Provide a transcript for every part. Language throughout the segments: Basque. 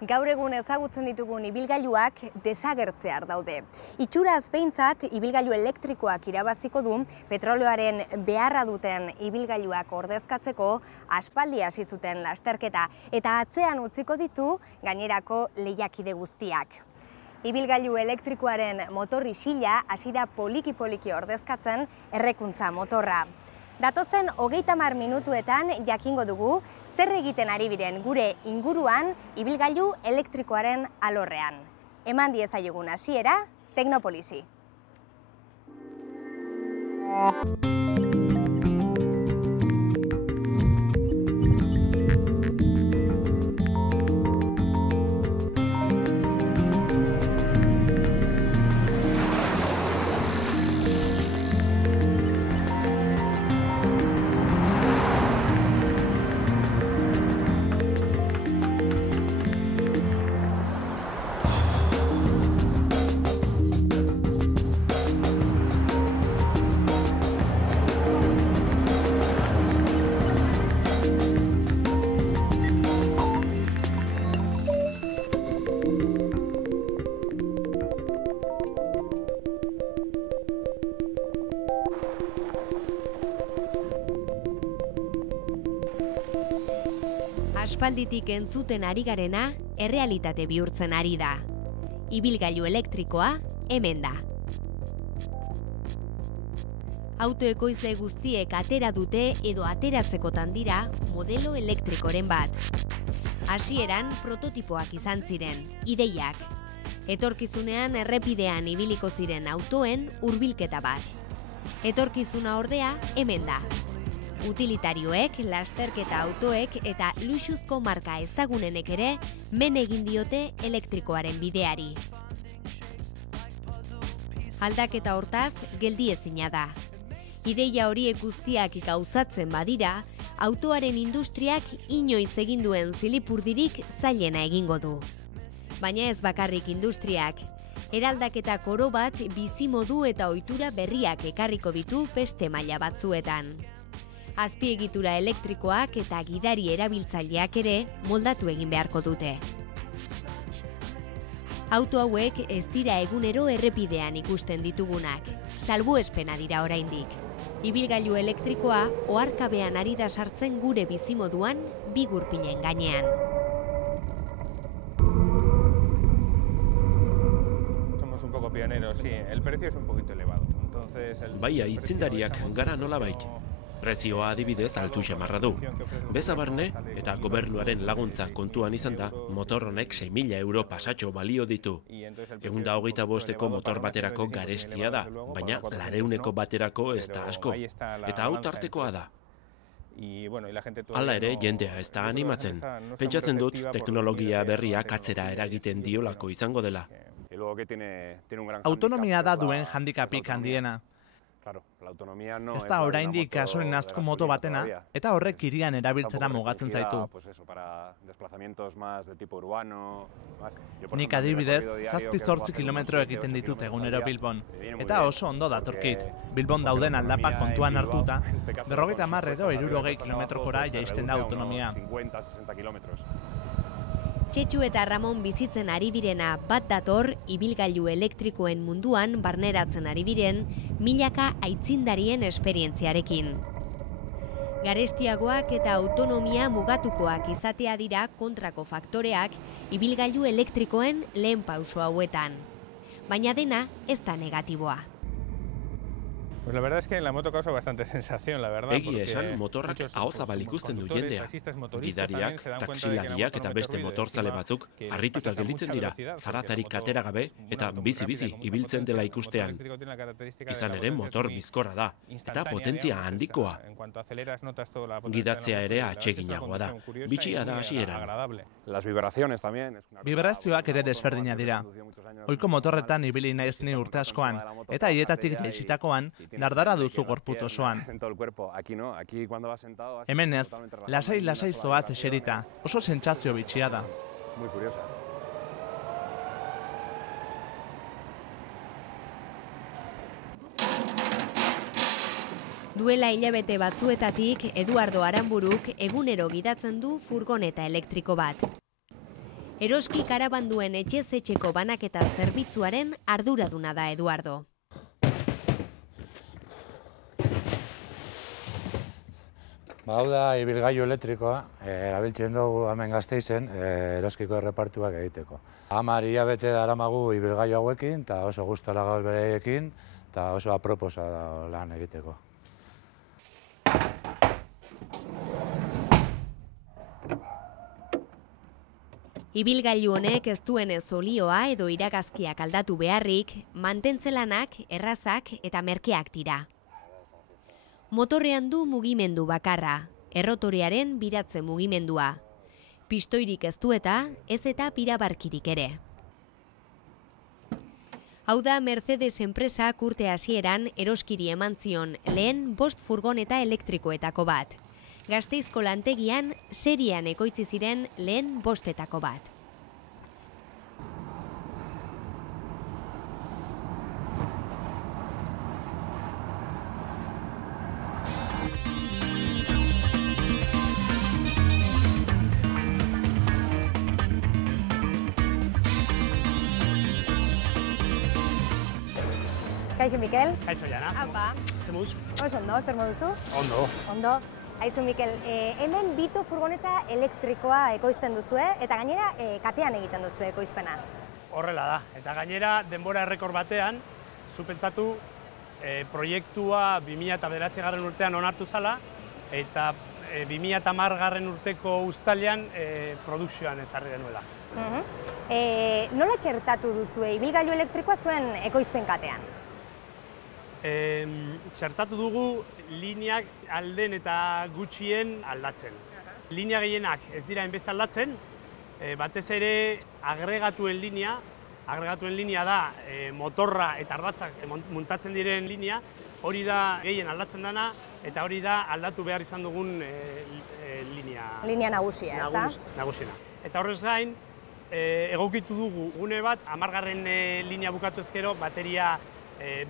Gaur egun ezagutzen ditugun ibilgailuak desagertzear daude. Itxuraz behintzat ibilgailu elektrikoak irabaziko du petrolioaren beharra duten ibilgailuak ordezkatzeko aspaldi hasi zuten lasterketa eta atzean utziko ditu gainerako lehiakide guztiak. Ibilgailu elektrikoaren motor isila hasi da poliki-poliki ordezkatzen errekuntza motorra. Datozen 30 minutuetan jakingo dugu zer egiten ari biren gure inguruan ibilgailu elektrikoaren alorrean. Eman diezaiogun hasiera Teknopolisi. Aspalditik entzuten ari garena, errealitate bihurtzen ari da. Ibilgailu elektrikoa hemen da. Autoekoizle guztiek atera dute edo ateratzekotan dira modelo elektrikoren bat. Hasieran prototipoak izan ziren, ideiak. Etorkizunean errepidean ibiliko ziren autoen hurbilketa bat. Etorkizuna ordea hemen da. Utilitarioek, lasterketa autoek eta luxuzko marka ezagunenek ere men egin diote elektrikoaren bideari. Aldaketa hortaz geldiezina da. Ideia horiek guztiak gauzatzen badira, autoaren industriak inoiz egin duen zilipurdirik zailena egingo du. Baina ez bakarrik industriak. Eraldaketa koro bat bizimodu eta ohitura berriak ekarriko ditu beste maila batzuetan. Azpiegitura elektrikoak eta gidari erabiltzaileak ere moldatu egin beharko dute. Auto hauek ez dira egunero errepidean ikusten ditugunak, salbuespena dira oraindik. Ibilgailu elektrikoa oharkabean ari da sartzen gure bizimoduan bi gurpilen gainean. Somos un poco pioneros, sí, el precio es un poquito elevado. Entonces Baia, aitzindariak gara nolabait. Prezioa adibidez altu xamarra du. Beza barne eta gobernuaren laguntza kontuan izan da, motor honek 6.000 euro pasatxo balio ditu. 125eko motor baterako garestia da, baina 200eko baterako ez da asko. Eta hau tartekoa da. Hala ere, jendea ez da animatzen. Pentsatzen dut teknologia berriak atzera eragiten diolako izango dela. Autonomia da duen handikapik handiena. Ez da oraindik gasolin asko moto batena, eta horrek hirian erabiltzera mugatzen zaitu. Nik adibidez, 7-8 kilometro egiten ditut egunero Bilbon, eta oso ondo datorkit. Bilbon dauden aldapak kontuan hartuta, 50 edo 60 kilometrokora jaisten da autonomia. Txetxu eta Ramon bizitzen ari birena bat dator ibilgailu elektrikoen munduan barneratzen ari biren milaka aitzindarien esperientziarekin. Garestiagoak eta autonomia mugatukoak izatea dira kontrako faktoreak ibilgailu elektrikoen lehen pauso hauetan. Baina dena ez da negatiboa. Pues la verdad es que en la moto causa bastante sensación, la verdad. Egia esan, motorrak ahozabal ikusten du jendea. Gidariak, taksilariak eta beste motorzale batzuk harrituta gelditzen dira, zaratarik atera gabe eta bizi-bizi ibiltzen dela ikustean. Izan ere motor bizkorra da, eta potentzia handikoa. Gidatzea ere atseginagoa da, bitxia da hasieran. Vibrazioak ere desberdina dira. Ohiko motorretan ibili naiz ni urte askoan, eta hietatik jaitsitakoan dardara duzu gorputz osoan. Hemen ez, lasai zoaz eserita, oso sentsazio bitxia da. Duela hilabete batzuetatik Eduardo Aranburuk egunero gidatzen du furgoneta elektriko bat. Eroski karabanduen etxez-etxeko banaketa zerbitzuaren arduraduna da Eduardo. Hau da ibilgailu elektrikoa, erabiltzen dugu hemen Gasteizen eroskiko errepartuak egiteko. 10 hilabete daramagu ibilgailu hauekin, eta oso gustora gauz bereiekin, eta oso aproposa da lan egiteko. Ibilgailu honek ez duenez olioa edo iragazkiak aldatu beharrik, mantentzelanak, errazak eta merkeak dira. Motorrean du mugimendu bakarra, errotorearen biratze mugimendua. Pistoirik ez du eta pirabarkirik ere. Hau da Mercedes enpresak urte hasieran Eroskiri eman zion lehen 5 furgoneta elektrikoetako bat. Gasteizko lantegian seriean ekoitzi ziren lehen 5etako bat. Kaixo, Mikel. Kaixo, Jana. Apa. Zemuz? Oso ondo, zer moduzu? Ondo. Ondo. Aizu, Mikel, hemen 2 furgoneta elektrikoa ekoizten duzue, eta gainera katean egiten duzue ekoizpena. Horrela da. Eta gainera, denbora errekor batean, zupentzatu proiektua 2009 urtean onartu zala, eta 2010 urteko uztailean produkzioan ezarri denuela. Nola txertatu duzue ibilgailu elektrikoa zuen ekoizpen katean? Txertatu dugu lineak alden eta gutxien aldatzen. Linea gehienak ez dira enbeste aldatzen, batez ere agregatuen linea da motorra eta ardatzak muntatzen diren linea, hori da gehien aldatzen dana, eta hori da aldatu behar izan dugun linea. Linea nagusia, ez da? Nagusiena. Eta horrez gain, egokitu dugu gune bat, 10. linea bukatu ezkero, bateria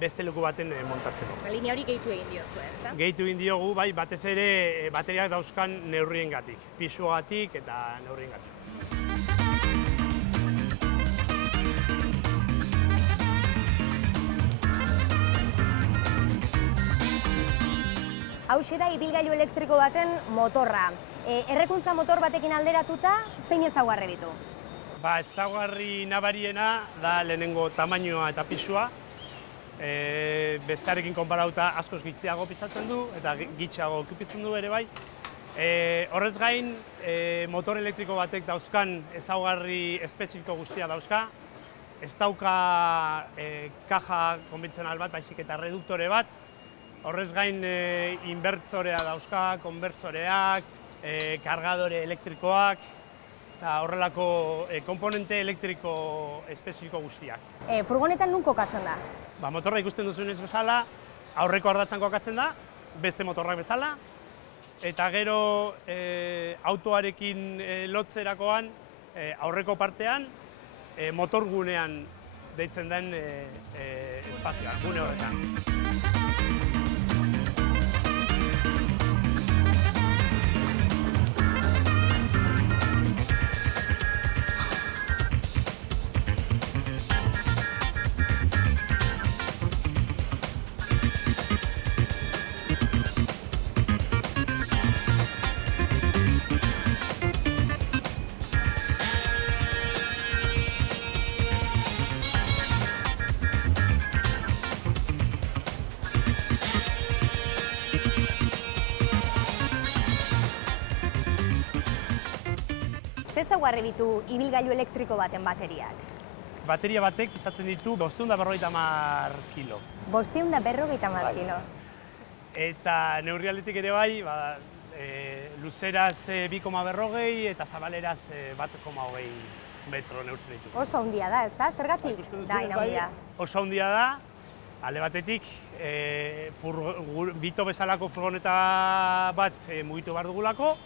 beste leku baten montatzeko. Linea hori gehitu egin diozu, ez da? Gehitu egin diogu, bai, batez ere bateriak dauzkan neurriengatik, pisuagatik eta neurriengatik. Hauxe da ibilgailu elektriko baten motorra. Errekuntza motor batekin alderatuta, zein ezaugarri ditu? Ezaugarri nabariena da lehenengo tamainoa eta pisua. Bestearekin konparauta askoz gitziago piztatzen du eta gitxago okupitzen du ere bai. Horrez gain, motor elektriko batek dauzkan ezaugarri espezifiko guztia dauzka. Ez dauka kaja konbentzional bat, baizik eta reduktore bat. Horrez gain, inbertsorea dauzka, konbertsoreak, kargadore elektrikoak, eta horrelako komponente elektriko espezifiko guztiak. Furgonetan nun kokatzen da? Motorra ikusten duzunez bezala, aurreko ardatzan kokatzen da, beste motorrak bezala, eta gero autoarekin lotzerakoan, aurreko partean, motorgunean deitzen den espazioa, gune horretan. Zer ezaugarri ditu ibilgailu elektriko baten bateriak? Bateria batek izatzen ditu 550 kilo. 550 kilo. Eta neurri aldetik ere bai, luzeraz 2,40 eta zabaleraz 1,20 metro neurtzen ditu. Oso handia da, ez da? Zergatik da handia? Oso handia da, alde batetik, bito bezalako furgoneta bat mugitu behar dugulako,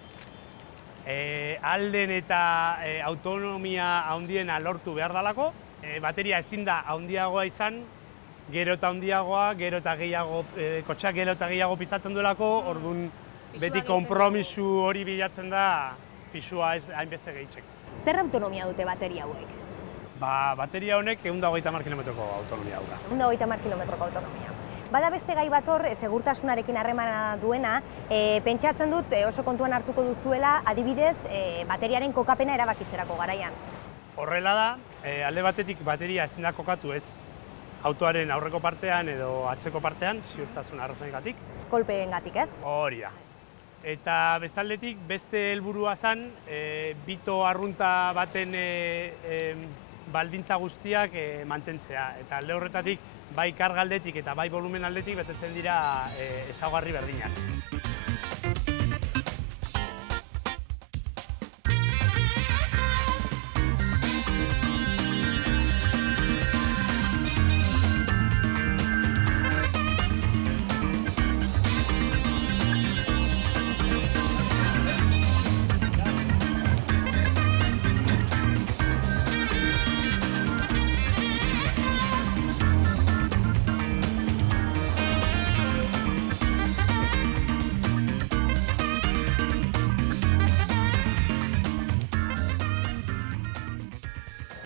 alden eta autonomia handiena lortu behar dalako, bateria ezin da handiagoa izan, gero eta handiagoa, gero eta gehiago, kotxeak gero eta gehiago pizatzen duelako, orduan beti konpromisu hori bilatzen da pisua ez hainbeste gehitzeko. Zer autonomia dute bateria hauek? Bateria honek 130 kilometroko autonomia dauka. 130 kilometroko autonomia. Bada beste gai bat hor, segurtasunarekin harremana duena, pentsatzen dut oso kontuan hartuko duzuela, adibidez, bateriaren kokapena erabakitzerako garaian. Horrela da, alde batetik bateria ezin da kokatu ez autoaren aurreko partean edo atzeko partean, ziurtasun arrazoiengatik. Kolpeengatik, ez? Hori da. Eta bestaldetik beste helburua zen, bito arrunta baten baldintza guztiak mantentzea. Eta alde horretatik, bai karga aldetik eta bai volumen aldetik betetzen dira ezaugarri berdinak.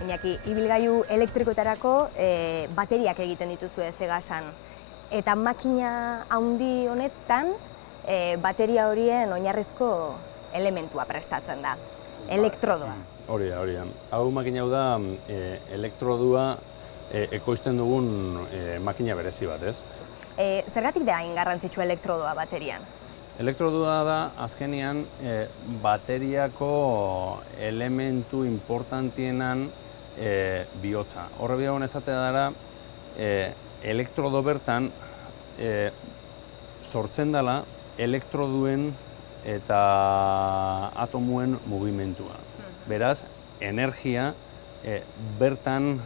Iñaki, ibilgailu elektrikoetarako bateriak egiten dituzue Cegasan. Eta makina handi honetan bateria horien oinarrizko elementua prestatzen da, elektrodoa. Hori da. Hau makina hau da elektrodua ekoizten dugun makina berezi bat, ez? Zergatik da hain garrantzitsua elektrodoa baterian? Elektrodua da azkenean bateriako elementu importantienan bihotza. Horre bihagun ezatea dara, elektrodo bertan sortzen dela elektroduen eta atomuen mugimentua. Beraz, energia bertan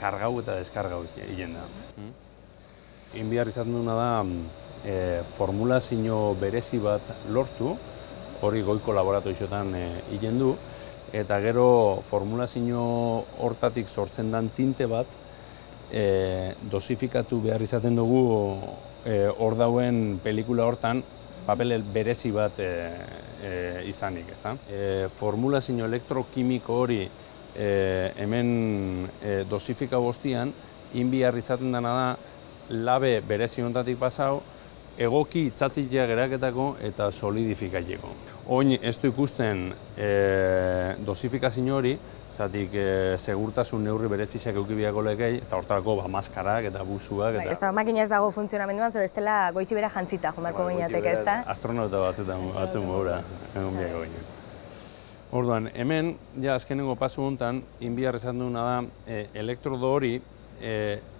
kargau eta deskargau egin da. Inbihar izaten duna da formulazio berezi bat lortu, hori goiko laboratorioetan egin du, eta gero formulazio hortatik sortzen den tinte bat dosifikatu behar izaten dugu hor dauen pelikula hortan papel berezi bat izanik, ezta? Formulazio elektrokimiko hori hemen dosifika guztian, inbihar izaten dena da labe berezi honetatik pasau, egoki itzatzitea geraketako eta solidifikaileko. Oin ez du ikusten dosifikazio hori, zatik segurtasun neurri berezizak eukibiako lekei, eta hortarako maskarak eta busuak. Ez da, makina ez dago funtzionamenduan, zer bestela goitxi bera jantzita jomarko gineateke, ez da? Astronauta batzuen gora, egon biako ginen. Orduan, hemen, ja azkenengo pasu honetan, inbihar esan duguna da, elektrodo hori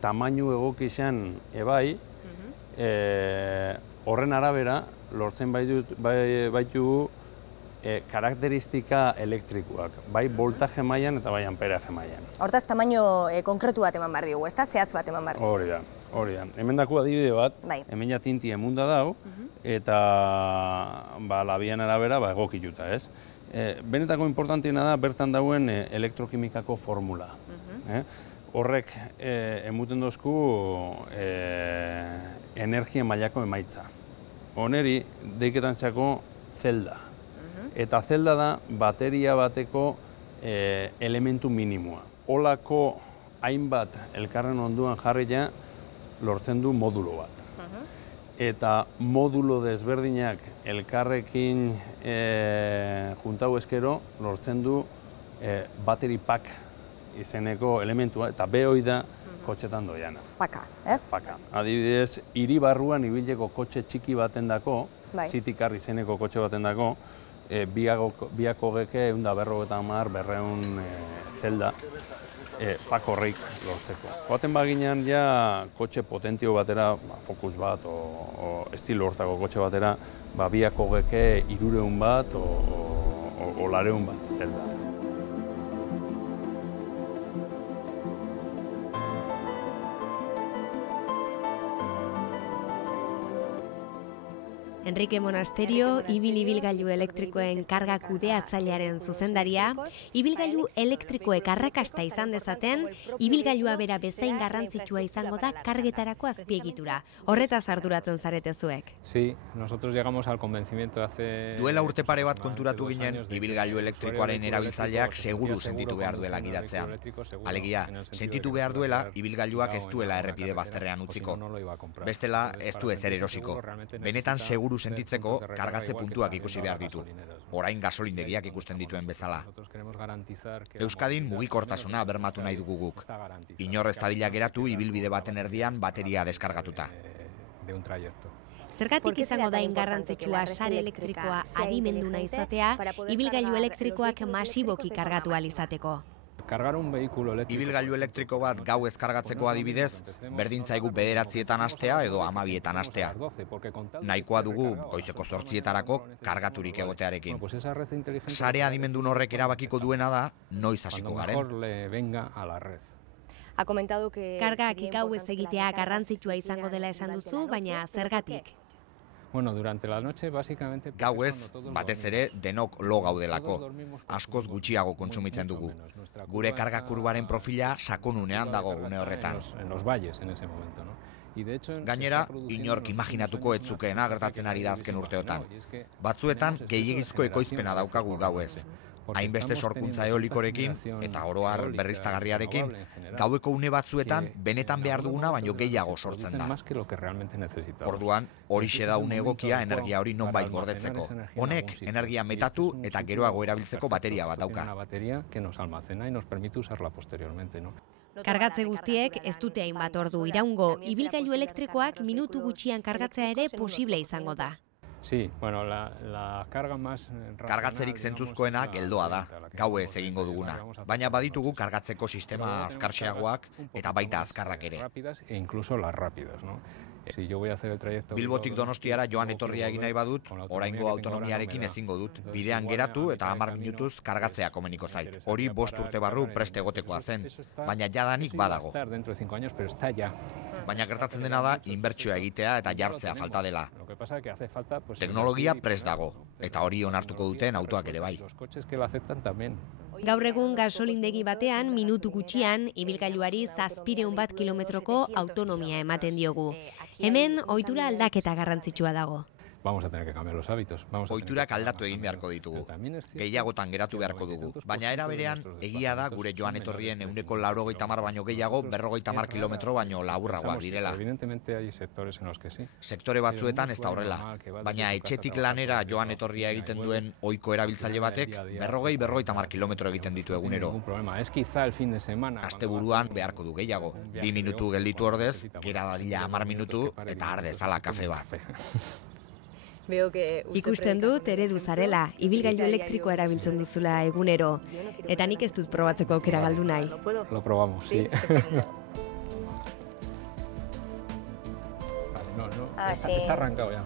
tamainu egokizan ebai, horren arabera, lortzen baitugu karakteristika elektrikoak, bai voltaje mailan eta bai amperaje mailan. Hortaz, tamaino konkretu bat eman behar diogu, ez da? Zehatz bat eman behar diogu. Hori da. Hemen dako adibide bat, hemen ja tinti emunda dau, eta labian arabera egokituta, ez? Benetako importantiena da, bertan dauen elektrokimikako formula. Horrek emuten dozku energia mailako emaitza. Oneri deiketan txako zelda. Eta zelda da bateria bateko elementu minimoa. Olako hainbat elkarren onduan jarria lortzen du modulo bat. Eta modulo desberdinak elkarrekin juntau eskero lortzen du battery pack izeneko elementua, eta behoi da kotxetan doiana. Paka, ez? Paka. Adibidez, hiri barruan ibileko kotxe txiki baten dako, City Car izeneko kotxe baten dako, biako geke 150 zelda pak horreik lortzeko. Joaten baginean ja kotxe potentio batera, Focus bat o estilo hortako kotxe batera, biako geke 300 bat o 200 bat zelda. En Enrique Monasterio, ibilgailu elektrikoen karga kudeatzailearen zuzendaria, ibilgailu elektrikoek arrakasta izan dezaten, ibilgailua bera bezain garrantzitsua izango da kargetarako azpiegitura. Horretaz arduratzen zarete zuek. Sí, nosotros llegamos al convencimiento hace... Duela urte pare bat konturatu ginen, ibilgailu elektrikoaren erabiltzaileak seguru sentitu behar duela gidatzean. Alegia, sentitu behar duela, ibilgailuak ez duela errepide bazterrean utziko. Bestela, ez du ezer erosiko. Benetan seguru sentitzeko kargatze puntuak ikusi behar ditu. Orain gasolindegiak ikusten dituen bezala. Euskadin mugikortasuna bermatu nahi dugu guk. Inor ez dadila geratu ibilbide baten erdian bateria deskargatuta. Zergatik izango da garrantzitsua sare elektrikoa adimenduna izatea, ibilgailu elektrikoak masiboki kargatu ahal izateko? Ibilgailu elektriko bat gauez kargatzeko adibidez, berdintzaigu 9etan hastea edo 12etan hastea. Nahikoa dugu goizeko 8etarako kargaturik egotearekin. Sare adimendun horrek erabakiko duena da noiz hasiko garen. Kargak gauez egitea garrantzitsua izango dela esan duzu, baina zergatik? Gauez, batez ere, denok lo gaudelako. Askoz gutxiago kontsumitzen dugu. Gure karga kurbaren profila sakonunean dago gune horretan. Gainera, inork imaginatuko ez zukeena gertatzen ari da azken urteotan. Batzuetan, gehiegizko ekoizpena daukagu gauez. Hainbeste sorkuntza eolikorekin eta oro har berriztagarriarekin, gaueko une batzuetan benetan behar duguna baino gehiago sortzen da. Orduan, horixe da une egokia energia hori nonbait gordetzeko. Honek energia metatu eta geroago erabiltzeko bateria bat dauka. Kargatze guztiek ez dute hainbat ordu iraungo, ibilgailu elektrikoak minutu gutxian kargatzea ere posible izango da. Kargatzerik zentzuzkoena geldoa da, gauez egingo duguna. Baina baditugu kargatzeko sistema azkarxeagoak eta baita azkarrak ere. Bilbotik Donostiara joan etorria egin nahi badut, oraingo autonomiarekin ezingo dut. Bidean geratu eta 10 minutuz kargatzea komeniko zait. Hori 5 urte barru prest egotekoa zen, baina jadanik badago. Baina gertatzen dena da, inbertsioa egitea eta jartzea falta dela. Teknologia prest dago, eta hori onartuko duten autoak ere bai. Gaur egun gasolindegi batean, minutu gutxian, ibilgailuari 700 kilometroko autonomia ematen diogu. Hemen, ohitura aldaketa garrantzitsua dago. Ohiturak aldatu egin beharko ditugu. Gehiagotan geratu beharko dugu. Baina era berean, egia da gure joan etorrien 180 baino gehiago 50 kilometro baino laburragoak direla. Sektore batzuetan ez da horrela. Baina etxetik lanera joan etorria egiten duen ohiko erabiltzaile batek 50 kilometro egiten ditu egunero. Asteburuan beharko du gehiago. 2 minutu gelditu ordez, gera dadila 10 minutu eta ardezala kafe bat. Ikusten dut eredu zarela, ibilgailu elektrikoa erabiltzen duzula egunero. Eta nik ez dut probatzeko aukera galdu nahi. Lo probamos, sí. Está arrancado ya.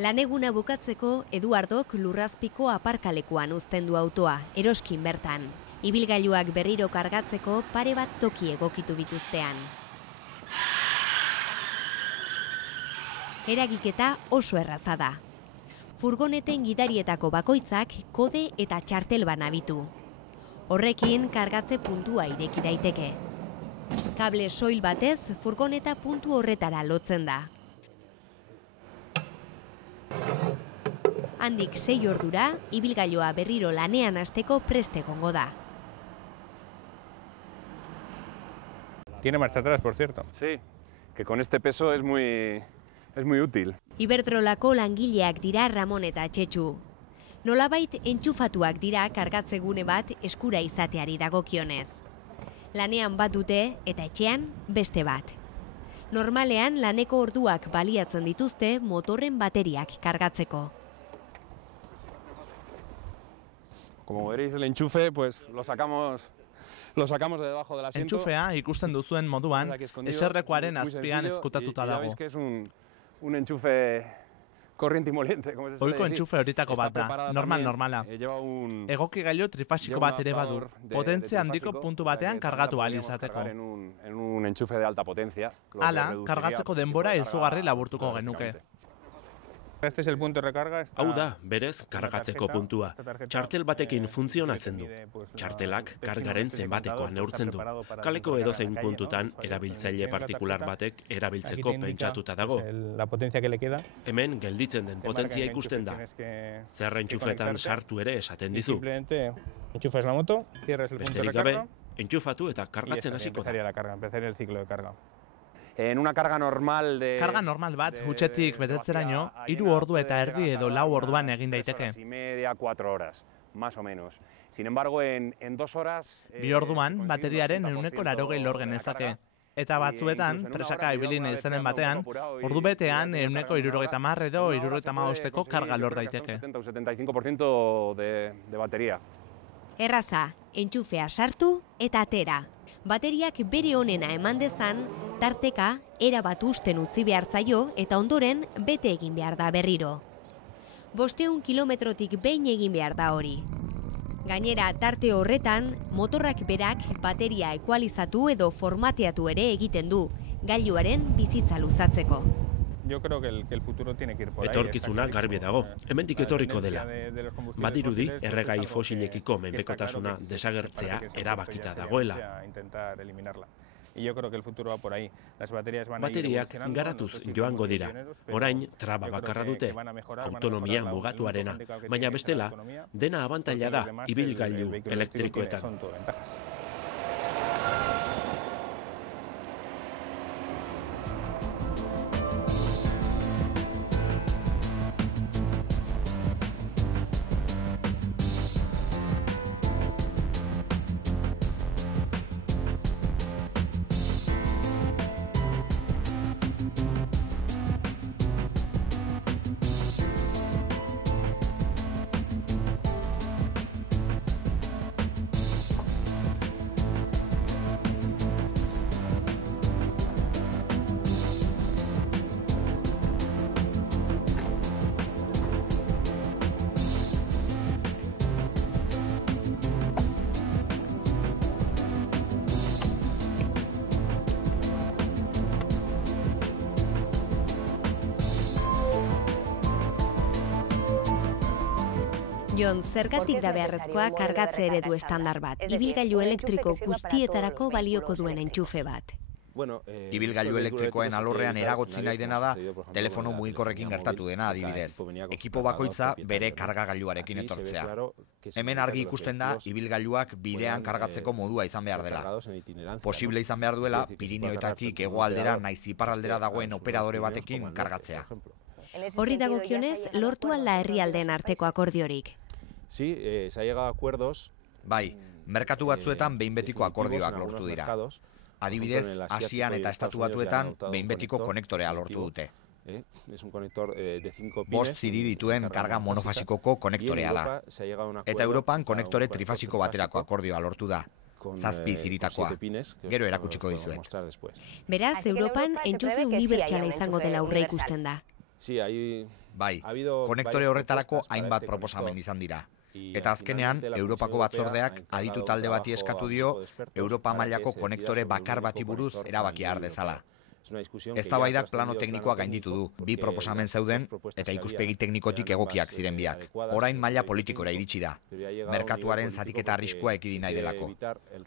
Laneguna bukatzeko, Eduardok Lurrazpiko aparkalekuan uzten du autoa, eroskin bertan. Ibilgailuak berriro kargatzeko pare bat toki egokitu bituztean. Eragiketa oso erraza da. Furgoneten gidarietako bakoitzak kode eta txartel bana bitu. Horrekin kargatze puntua ireki daiteke. Kable soil batez furgoneta puntu horretara lotzen da. Handik 6 ordura, ibilgailua berriro lanean hasteko prest egongo da. Tiene marcha atrás, por cierto. Sí, que con este peso es muy útil. Iberdrolako langileak dira Ramon eta Txetxu. Nolabait entxufatuak dira kargatzegune bat eskura izateari dagokionez. Lanean bat dute eta etxean beste bat. Normalean laneko orduak baliatzen dituzte motorren bateriak kargatzeko. Como veréis el enchufe, pues lo sacamos lo sacamos de debajo del asiento. Entxufea ikusten duzuen moduan, eserlekuaren azpian ezkutatuta dago. Ya veis que es un enchufe corriente y moliente, como se suele Ohiko decir. entxufe horitako bat da, normala. Egokigailu trifasiko bat ere badu, potentzia handiko puntu batean kargatu ahal izateko. En un enchufe de alta potencia. Hala, kargatzeko denbora izugarri laburtuko genuke. Este es el punto de recarga. Hau da, berez, kargatzeko puntua. Txartel batekin funtzionatzen du. Txartelak kargaren zenbatekoa neurtzen du. Kaleko edozein puntutan erabiltzaile partikular batek erabiltzeko pentsatuta dago. La potencia que le queda. Hemen gelditzen den potentzia ikusten da. Zer entxufetan sartu ere esaten dizu. Simplemente enchufas la moto, cierras el punto de Besterik recarga. gabe, entxufatu eta kargatzen hasiko da. Empezaría la carga, empezaría el ciclo de carga. En una carga normal de... Karga normal bat, hutsetik betetzeraino, 3 ordu eta erdi edo 4 orduan egin daiteke. 3 horas y media, 4 horas, más o menos. Sin embargo, en 2 horas... 2 orduan, bateriaren 180 lor genezake. Eta batzuetan, presaka ibili nahi zenen batean, ordu betean 170 edo 75 karga lor daiteke. 70-75% de batería. Erraza, entxufea sartu eta atera. Bateriak bere onena eman dezan, tarteka erabat usten utzi behartzaio eta ondoren bete egin behar da berriro. 500 kilometrotik behin egin behar da hori. Gainera, tarte horretan, motorrak berak bateria ekualizatu edo formateatu ere egiten du, gailuaren bizitza luzatzeko. Yo creo que el futuro tiene que ir por ahí. Etorkizuna garbi dago, hemendik etorriko dela. Badirudi, erregai fosilekiko menpekotasuna desagertzea erabakita dagoela. Y yo creo que el futuro va por ahí. Las baterías van a ir Bateriak garatuz joango dira. Orain traba bakarra dute, autonomia mugatuarena, baina bestela, dena abantaila da ibilgailu elektrikoetan. Jon, zergatik da beharrezkoa kargatze eredu estandar bat, ibilgailu elektriko guztietarako balioko duen entxufe bat? Ibilgailu elektrikoen alorrean eragotzi nahi dena da telefono mugikorrekin gertatu dena adibidez. Ekipo bakoitza bere kargagailuarekin etortzea. Hemen argi ikusten da ibilgailuak bidean kargatzeko modua izan behar dela. Posible izan behar duela Pirineoetatik hegoaldera naiz iparraldera dagoen operadore batekin kargatzea. Horri dagokionez, lortu alda herrialdeen arteko akordiorik. Sí, se ha llegado a acuerdos. Bai, merkatu batzuetan behin betiko akordioak lortu dira. Adibidez, Asian eta Estatu Batuetan behin betiko konektorea lortu dute. Es un conector de 5 pines. 5 ziri dituen karga monofasikoko konektorea da. Eta Europan konektore trifasiko baterako akordioa lortu da. 7 ziritakoa. Gero erakutsiko dizuet. Beraz, Europan entxufe unibertsala izango dela aurre ikusten da. Bai, konektore horretarako hainbat proposamen izan dira. Eta azkenean, Europako batzordeak aditu talde bati eskatu dio Europa mailako konektore bakar bati buruz erabakia har dezala. Eztabaidak plano teknikoa gainditu du, 2 proposamen zeuden eta ikuspegi teknikotik egokiak ziren biak. Orain maila politikora iritsi da. Merkatuaren zatiketa arriskua ekidi nahi delako.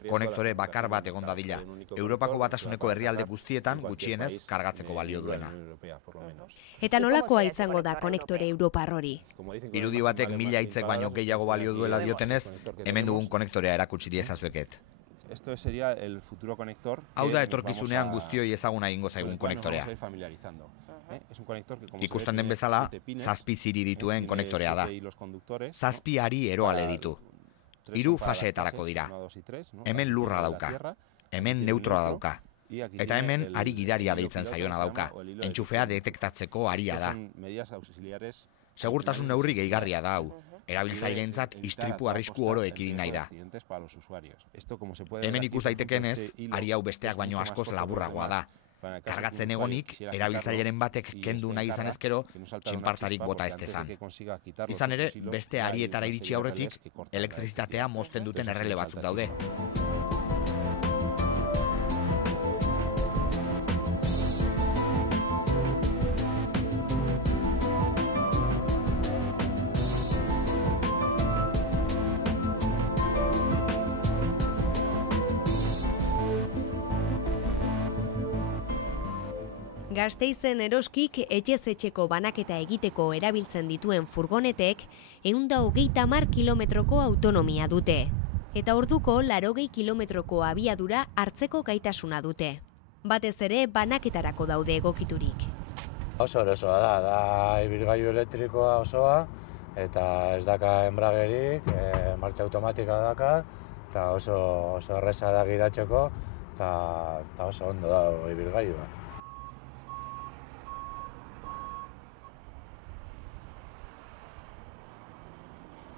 Konektore bakar bat egon dadila. Europako batasuneko herrialde guztietan gutxienez kargatzeko balio duena. Eta nolakoa izango da konektore europar hori? Irudi batek 1000 hitzek baino gehiago balio duela diotenez, hemen dugun konektorea erakutsi diezazueket. Esto sería el futuro conector. Hau da etorkizunean guztioi ezaguna egingo zaigun konektorea. Ikusten den bezala, 7 ziri dituen konektorea da. 7 ari eroale ditu. 3 faseetarako dira. Hemen lurra dauka. Hemen neutroa dauka. Eta hemen ari gidaria deitzen zaiona dauka. Entxufea detektatzeko aria da. Segurtasun neurri gehigarria da hau. Erabiltzaileentzat istripu arrisku oro ekidin nahi da. Hemen ikus daitekenez, ari hau besteak baino askoz laburragoa da. Kargatzen egonik, erabiltzaileren batek kendu nahi izan ezkero, txinpartarik bota ez dezan. Izan ere, beste arietara iritsi aurretik, elektrizitatea mozten duten errele batzuk daude. Gasteizen Eroskik etxez etxeko banaketa egiteko erabiltzen dituen furgonetek 130 kilometroko autonomia dute. Eta orduko 80 kilometroko abiadura hartzeko gaitasuna dute. Batez ere banaketarako daude egokiturik. Oso erosoa da ibilgailu elektrikoa osoa, eta ez daka enbragerik, martxa automatika daka, eta oso erreza da gidatzeko, eta oso ondo da ibilgailua.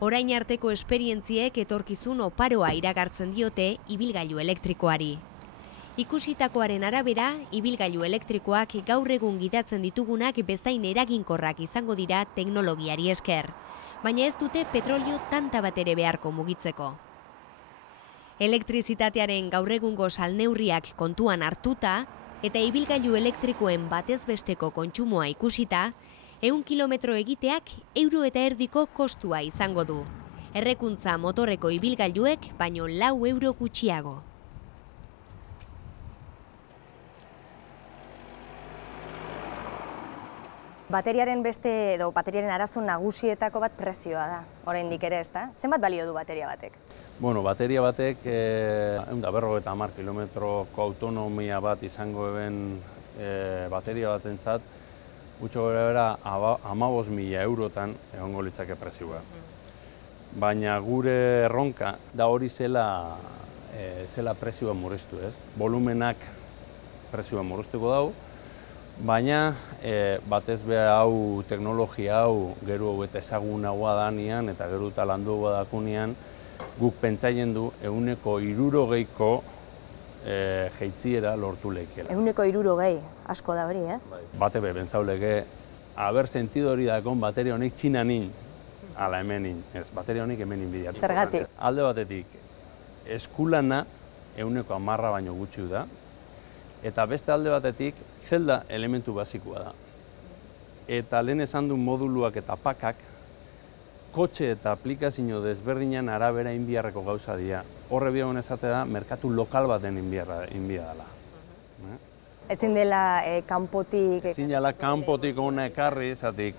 Orain arteko esperientziek etorkizun oparoa iragartzen diote ibilgailu elektrikoari. Ikusitakoaren arabera, ibilgailu elektrikoak gaur egun gidatzen ditugunak bezain eraginkorrak izango dira teknologiari esker, baina ez dute petrolio tanta bat ere beharko mugitzeko. Elektrizitatearen gaur egungo salneurriak kontuan hartuta eta ibilgailu elektrikoen batez besteko kontsumoa ikusita, 100 kilometro egiteak €1,50 kostua izango du. Errekuntza motorreko ibilgailuek baino €4 gutxiago. Bateriaren bateriaren arazo nagusietako bat prezioa da, oraindik ere, ezta? Zenbat balio du bateria batek? Bueno, bateria batek 150 kilometroko autonomia bat izango eben bateria batentzat, gutxo gara 15.000 eurotan egongo litzake prezioa. Baina gure erronka da hori zela prezioa murriztu, ez? Volumenak prezioa murriztuko dau, baina batez be hau teknologia hau gero eta ezagunagoa danean eta gero eta landuagoa dakunean, guk pentsaien du 160ko jeitziera lortu leikela. 160, asko da hori, ez? Bate be, bentzauleke, haber sentido hori dakon bateria honik txinanin, ala hemenin, ez, bateria honik hemenin bideatu. Zergatik? Alde batetik, eskulana 110 baino gutxiu da, eta beste alde batetik, zelda elementu basikoa da. Eta lehen esan du moduluak eta pakak, kotxe eta aplikazio desberdinan arabera inbiarreko gauza dira. Horre biagun ezate da, merkatu lokal baten inbia dela. Ezin dela kanpotik... Ezin dela kanpotik hona ekarri, zatik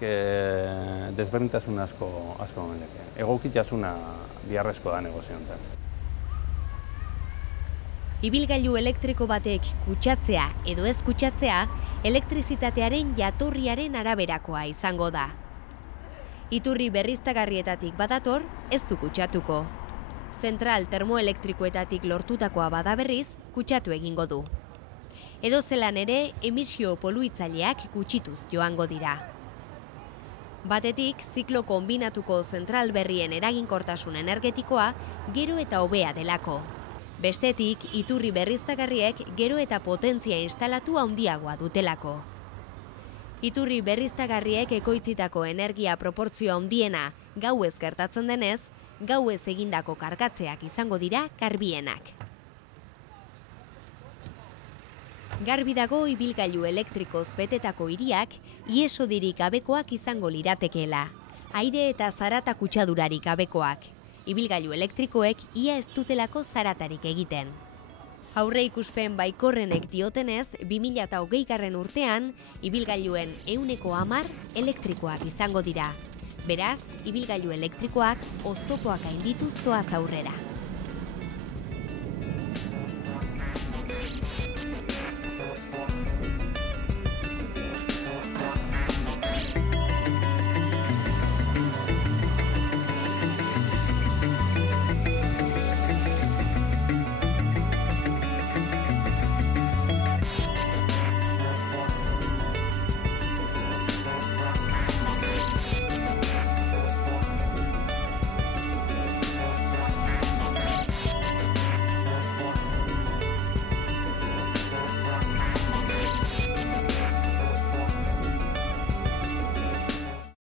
desberdintasun asko meneke. Egokitasuna biharrezko da negoziontan. Ibilgailu elektriko batek kutsatzea edo ez kutsatzea, elektrizitatearen jatorriaren araberakoa izango da. Iturri berriztagarrietatik badator, ez du kutsatuko. Zentral termoelektrikoetatik lortutakoa bada berriz, kutsatu egingo du. Edo zelan ere, emisio poluitzaileak gutxituz joango dira. Batetik, ziklo konbinatuko zentral berrien eraginkortasun energetikoa gero eta hobea delako. Bestetik, iturri berriztagarriek gero eta potentzia instalatu handiagoa dutelako. Iturri berriztagarriek ekoitzitako energia proportzioa handiena gauez gertatzen denez, gauez egindako kargatzeak izango dira garbienak. Garbi dago ibilgailu elektrikoz betetako hiriak iesodirik gabekoak izango liratekeela, aire eta zarata kutsadurarik gabekoak. Ibilgailu elektrikoek ia ez dutelako zaratarik egiten. Aurre ikuspen baikorrenek diotenez, 2020 urtean, ibilgailuen 110 elektrikoak izango dira. Beraz, ibilgailu elektrikoak oztopoak gaindituz doaz aurrera.